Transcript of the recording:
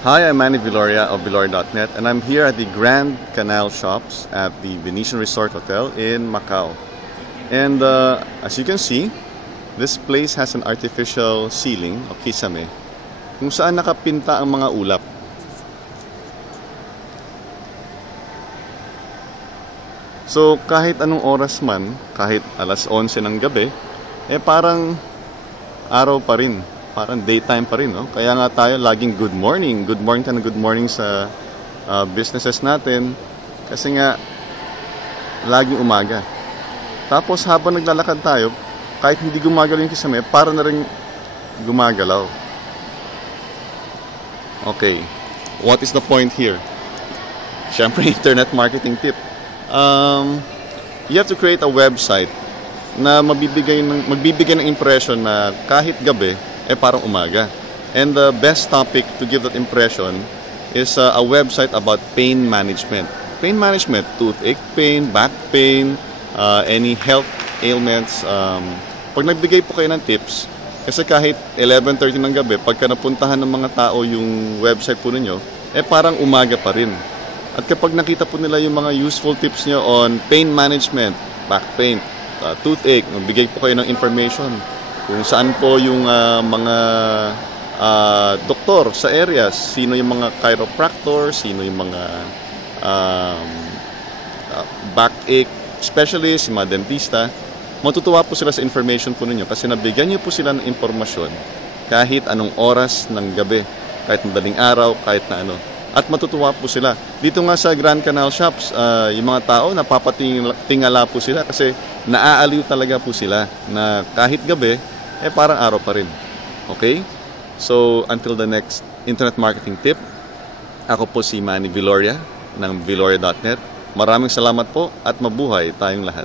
Hi, I'm Manny Viloria of Viloria.net, and I'm here at the Grand Canal Shops at the Venetian Resort Hotel in Macau. And as you can see, this place has an artificial ceiling o kisame kung saan nakapinta ang mga ulap. So kahit anong oras man, kahit alas 11 ng gabi, parang araw pa rin. Parang daytime pa rin, no? Kaya nga tayo laging good morning sa businesses natin. Kasi nga, laging umaga. Tapos habang naglalakad tayo, kahit hindi gumagalaw yung kisame, para na rin gumagalaw. Okay, what is the point here? Siyempre, internet marketing tip. You have to create a website na magbibigay ng impression na kahit gabi, parang umaga. And the best topic to give that impression is a website about pain management. Pain management, toothache pain, back pain, any health ailments. Pag nagbigay po kayo ng tips, kasi kahit 11:30 ng gabi, pagka napuntahan ng mga tao yung website po ninyo, parang umaga pa rin. At kapag nakita po nila yung mga useful tips nyo on pain management, back pain, toothache, nagbigay po kayo ng information kung saan po yung mga doktor sa areas, sino yung mga chiropractor, sino yung mga backache specialist, yung mga dentista. Matutuwa po sila sa information po ninyo kasi nabigyan niyo po sila ng impormasyon kahit anong oras ng gabi, kahit madaling araw, kahit na ano. At matutuwa po sila. Dito nga sa Grand Canal Shops, yung mga tao, napapatingala po sila kasi naaaliw talaga po sila na kahit gabi, parang araw pa rin. Okay? So, until the next internet marketing tip, ako po si Manny Viloria ng Viloria.net. Maraming salamat po at mabuhay tayong lahat.